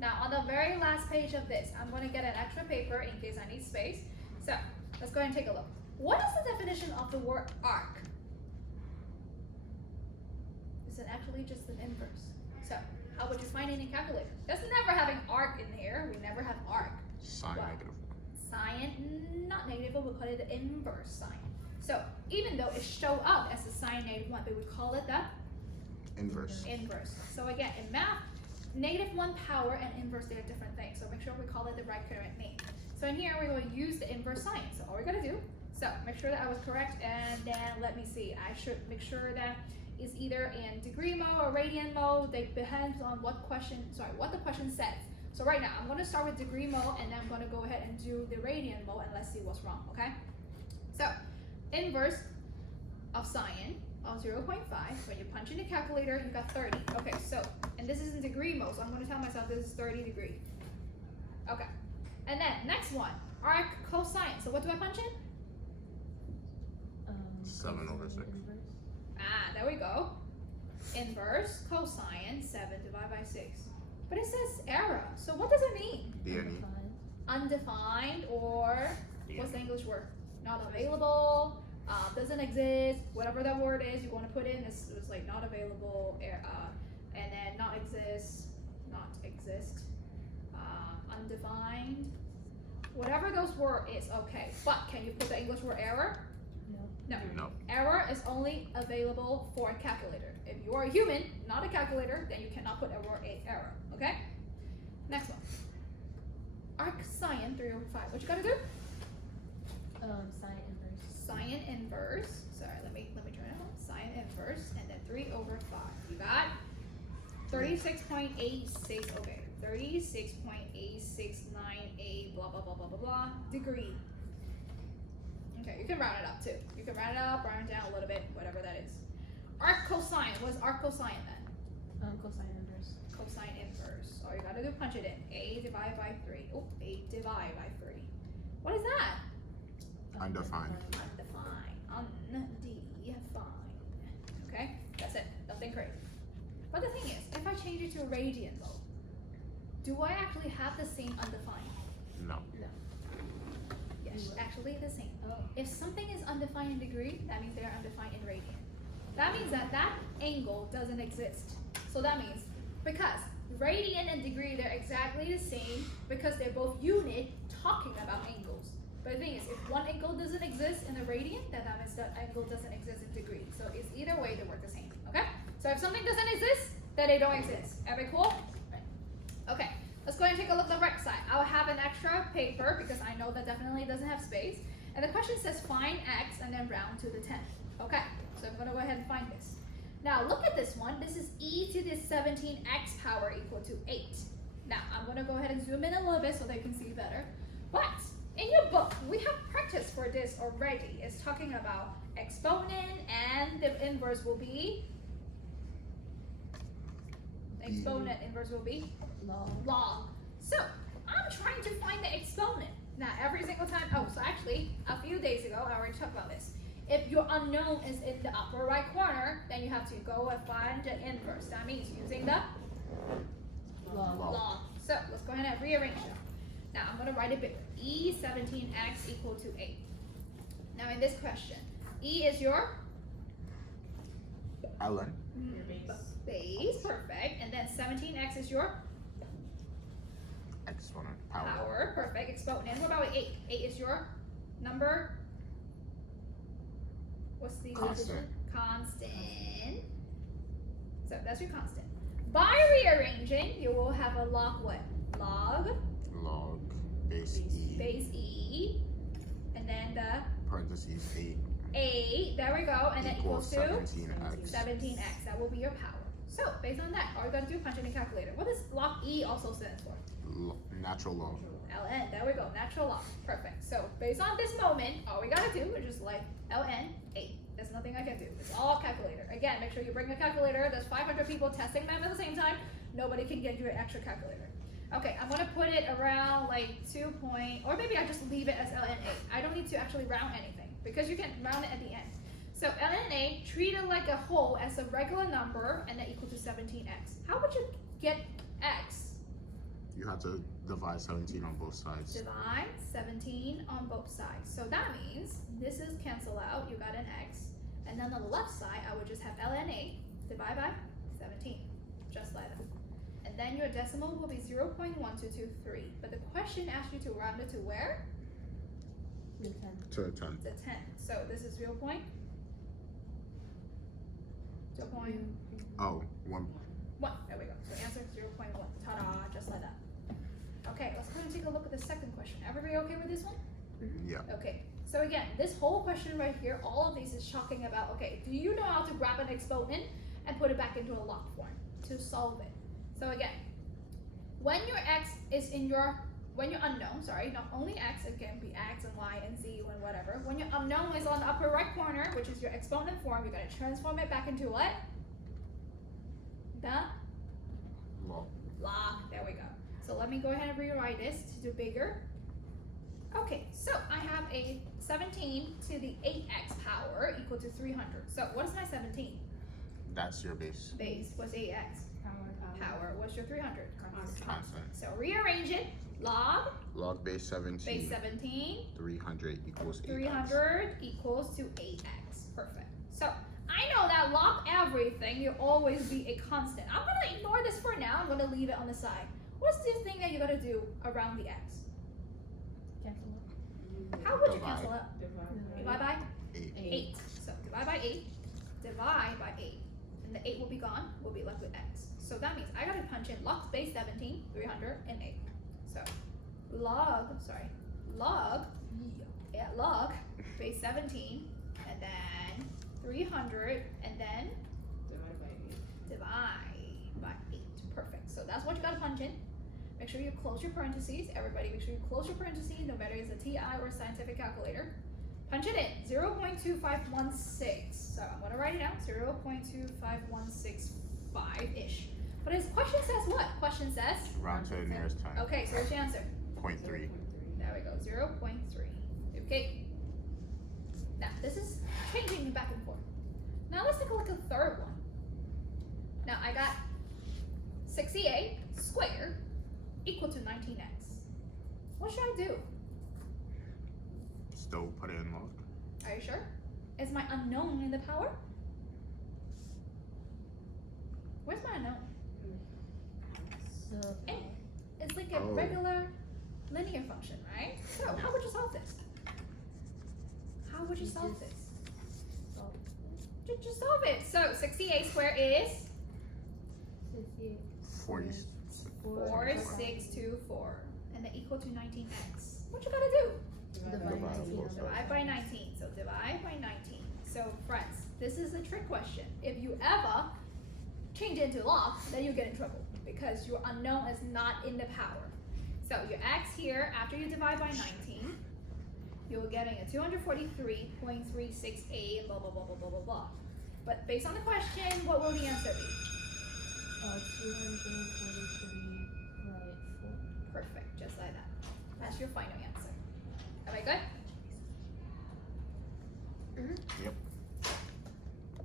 Now, on the very last page of this, I'm going to get an extra paper in case I need space. So, let's go ahead and take a look. What is the definition of the word arc? Is it actually just an inverse? So, how would you find it in a calculator? There's never having arc in here. We never have arc. Sine Well, negative. Sine, not negative, but we call it the inverse sign. So, even though it show up as a sine -1, but we call it the Inverse. inverse. So again, in math, -1 power and inverse, they are different things. So make sure we call it the right correct name. So in here, we will use the inverse sign. So all we're gonna do, so make sure that I was correct, and then let me see. I should make sure that it's either in degree mode or radian mode. They depends on what the question says. So right now, I'm gonna start with degree mode, and then I'm gonna go ahead and do the radian mode, and let's see what's wrong, okay? So, inverse of sine of 0.5, when you punch in the calculator, you got 30. Okay, so, and this is in degree mode, so I'm going to tell myself this is 30 degrees. Okay, and then next one, arc cosine. So what do I punch in? 7/6. Ah, there we go. Inverse cosine 7 divided by 6. But it says error, so what does it mean? DNE. Undefined, or what's the English word? Not available, doesn't exist, whatever that word is you're going to put in is like not available, and then not exist, undefined, whatever those word is, okay. But can you put the English word error? No. No. Error is only available for a calculator. If you are a human, not a calculator, then you cannot put a word error, okay? Next one. Arc sine 3/5. What you gotta do? Sine inverse. Sine inverse. Sorry, let me turn it on. Sine inverse, and then 3/5. You got 36.86. Okay, 36.869 blah blah blah blah blah blah degree. Okay, you can round it up too. You can round it up, round it down a little bit, whatever that is. Arc cosine. What's arc cosine then? Cosine inverse. Cosine inverse. All you gotta do, punch it in. A divided by 3. Oh, A divided by 3. What is that? Undefined. Undefined. Okay, that's it. Nothing crazy. But the thing is, if I change it to radian mode, do I actually have the same undefined? No. Yes, actually the same. Oh. If something is undefined in degree, that means they are undefined in radian. That means that angle doesn't exist. So that means, because radian and degree, they're exactly the same because they're both unit talking about angles. But the thing is, if one angle doesn't exist in a radian, then that means that angle doesn't exist in degree. So it's either way, they work the same, okay? So if something doesn't exist, then they don't exist. Everybody cool? Okay, let's go ahead and take a look at the right side. I'll have an extra paper because I know that definitely doesn't have space. And the question says find x and then round to the 10th. Okay, so I'm gonna go ahead and find this. Now look at this one. This is e to the 17x power equal to 8. Now I'm gonna go ahead and zoom in a little bit so they can see better. But in your book, we have practice for this already. It's talking about exponent, and the inverse will be exponent, inverse will be log. So I'm trying to find the exponent. Now every single time, so actually a few days ago I already talked about this. If your unknown is in the upper right corner, then you have to go and find the inverse. That means using the log. So let's go ahead and rearrange them. Now I'm going to write it bigger. E 17x equal to 8. Now in this question, E is your ln. base, perfect. And then 17x is your Exponent. Power. power, perfect. Exponent. What about 8? 8 is your number. What's the Constant. Constant. So that's your constant. By rearranging, you will have a log what? Log Log. Base E. base E, and then the Parentheses 8. 8. There we go, and then equals to 17x. 17x. That will be your power. So based on that, all you gotta do, punch in the calculator. What does log E also stand for? Natural log. ln. There we go. Natural log. Perfect. So based on this moment, all we gotta do is just like ln 8. There's nothing I can do. It's all calculator. Again, make sure you bring a calculator. There's 500 people testing them at the same time. Nobody can get you an extra calculator. Okay, I'm gonna put it around like 2 point, or maybe I just leave it as ln 8. I don't need to actually round anything because you can round it at the end. So ln 8, treat it like a whole as a regular number and then equal to 17x. How would you get x? You have to divide 17 on both sides. Divide 17 on both sides. So that means this is cancel out, you got an x. And then on the left side, I would just have ln 8 divided by 17, just like that. And then your decimal will be 0.1223. But the question asks you to round it to where? The 10. To a 10. To 10. So this is 0. 0.1. Oh, one. There we go. So answer is 0.1. Ta-da, just like that. Okay, let's go and take a look at the second question. Everybody okay with this one? Yeah. Okay, so again, this whole question right here, all of these is talking about, okay, do you know how to grab an exponent and put it back into a log form to solve it? So again, when your x is in your, when your unknown, sorry, not only x, it can be x and y and z and whatever. When your unknown is on the upper right corner, which is your exponent form, you're gonna transform it back into what? The Log. log, there we go. So let me go ahead and rewrite this to do bigger. Okay, so I have a 17 to the 8x power equal to 300. So what is my 17? That's your base. Base was 8x. Power was your 300. Constant. So rearrange it. Log Log base 17. base 17. 300 equals 8x. 300 equals to 8x. Perfect. So I know that log everything, you'll always be a constant. I'm gonna ignore this for now. I'm gonna leave it on the side. What's this thing that you gotta do around the x? Cancel out. How would you Divide. cancel it? Divide by 8. So divide by 8. Divide by 8. And the 8 will be gone. We'll be left with x. So that means I gotta punch in log base 17, 308. So log base 17, and then 300, and then divide by 8. Perfect. So that's what you gotta punch in. Make sure you close your parentheses. Everybody, make sure you close your parentheses, no matter if it's a TI or a scientific calculator. Punch it in, 0.2516. So I'm gonna write it down, 0.25165-ish. But his question says what? Question says? Round to the nearest 10. Okay, so what's your answer? 0.3. There we go, 0.3. Okay. Now, this is changing back and forth. Now let's take a look at the third one. Now I got 68 squared equal to 19x. What should I do? Still put it in log. Are you sure? Is my unknown in the power? Where's my unknown? So, Hey, it's like a Oh. regular linear function, right? So how would you solve this? How would you solve this? Just solve it. So 68 squared is 68. 40. 4624, and then equal to 19x. What you gotta do? Divide Divide 19. both sides. Divide by 19. So divide by 19. So friends, this is a trick question. If you ever change it into log, then you get in trouble because your unknown is not in the power. So your x here, after you divide by 19, you're getting a 243.368, blah, blah, blah, blah, blah, blah, blah. But based on the question, what will the answer be? 243.4. Perfect, just like that. That's your final answer. Am I good?